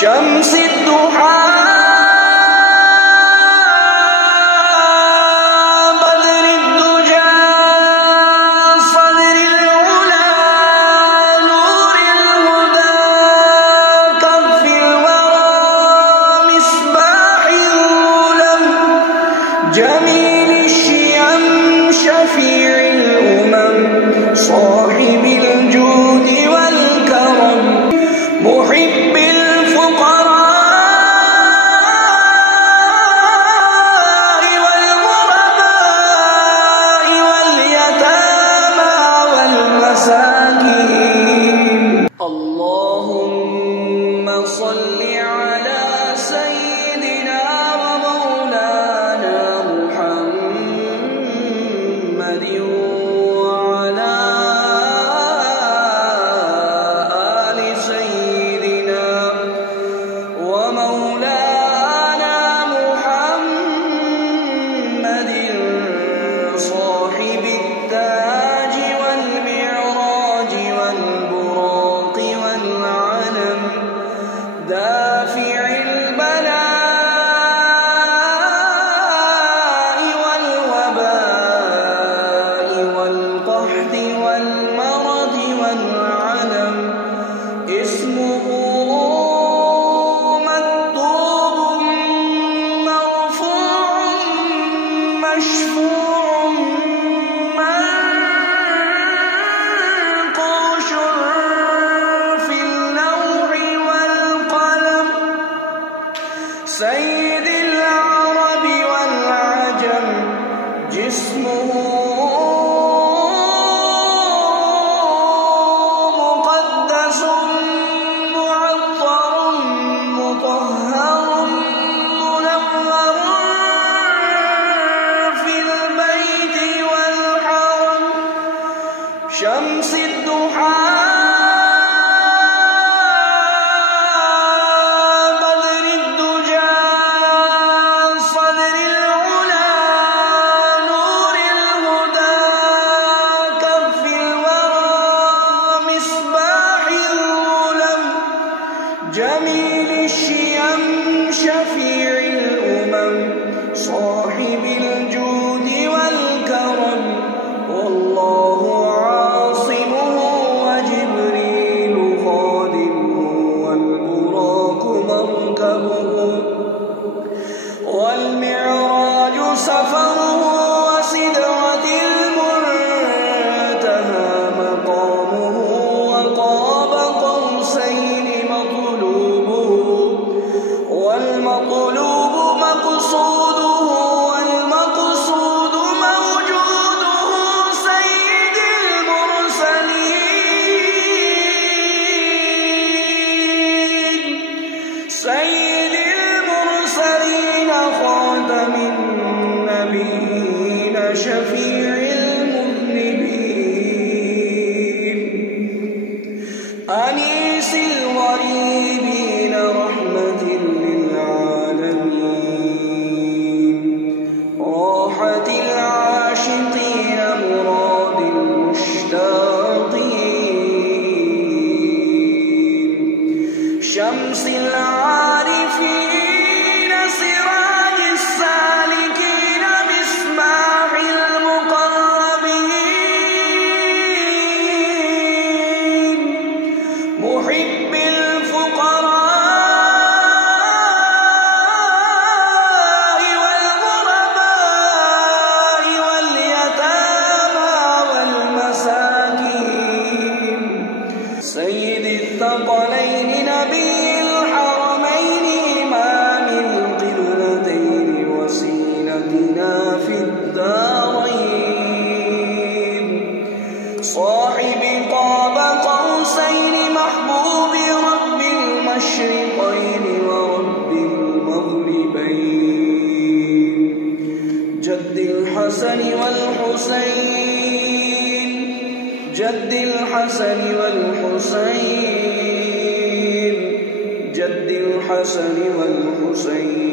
شمس الضحى بدر الدجى صدر العلا نور الهدى كف الورى مصباح الظلم جميل الشيم شفيع الأمم صاحب الجود والكرم محب الفقراء والغرباء واليتامى والمساكين. اللهم صل على سيدنا ومولانا محمد وعلى آل سيدنا ومولانا محمد صاحب التاج والمعراج والبراق والعلم دافع البلاء والوباء والقحط والمرض والعلم اسمه مكتوب مرفوع مشفوع منقوش في اللوح والقلم سيد العرب والعجم جسمه مقدس معطر مطهر منور في البيت والحرم شمس الضحى بدر الدجى صدر العلا نور الهدى كف الورى مصباح الظلم جميل الشيم شفيع الأمم صاحب الجود والكرم والله عاصمه وجبريل خادمه والبراق مركبه والمعراج سفره وسدرة المنتهى مقامه وقاب قوسين مطلوبه والمطلوب مقصوده والمقصود موجوده سيد المرسلين سيد المرسلين خاتم النبيين شفيع المذنبين أنيس الغريبين رحمة للعالمين راحة العاشقين مراد المشتاقين شمس العارفين سراج السالكين مصباح المقربين محب الفقراء والغرباء واليتامى والمساكين سيد الثقلين نبي الحرمين إمام القبلتين وسيلتنا في الدارين صاحب قاب قوسين محبوب رب المشرقين ورب المغربين جد الحسن والحسين جد الحسن والحسين جد الحسن والحسين